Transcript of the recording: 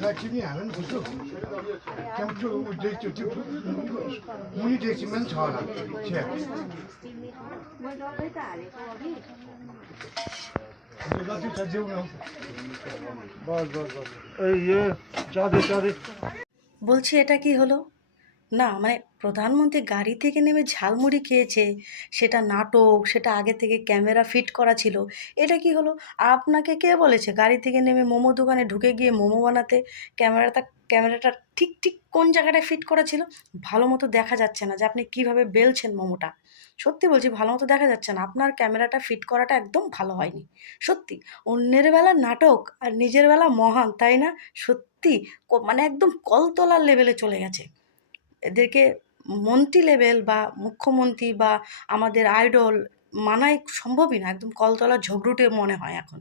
那今年人不是，就我这是蛮长了，切。বলছি এটা কি হলো? না মানে প্রধানমন্ত্রী গাড়ি থেকে নেমে ঝালমুড়ি খেয়েছে, সেটা নাটক, সেটা আগে থেকে ক্যামেরা ফিট করা ছিল। এটা কি হলো? আপনাকে কে বলেছে গাড়ি থেকে নেমে মোমো দোকানে ঢুকে গিয়ে মোমো বানাতে? ক্যামেরাটা ঠিক ঠিক কোন জায়গাটায় ফিট করা ছিল? ভালো মতো দেখা যাচ্ছে না যে আপনি কীভাবে বেলছেন মোমোটা। সত্যি বলছি ভালো মতো দেখা যাচ্ছে না। আপনার ক্যামেরাটা ফিট করাটা একদম ভালো হয়নি। সত্যি। অন্যের বেলা নাটক আর নিজের বেলা মহান, তাই না? সত্যি মানে একদম কলতলার লেভেলে চলে গেছে। এদেরকে মন্ত্রী লেভেল বা মুখ্যমন্ত্রী বা আমাদের আইডল মানাই সম্ভবই না। একদম কলতলার ঝগড়ুটে মনে হয় এখন।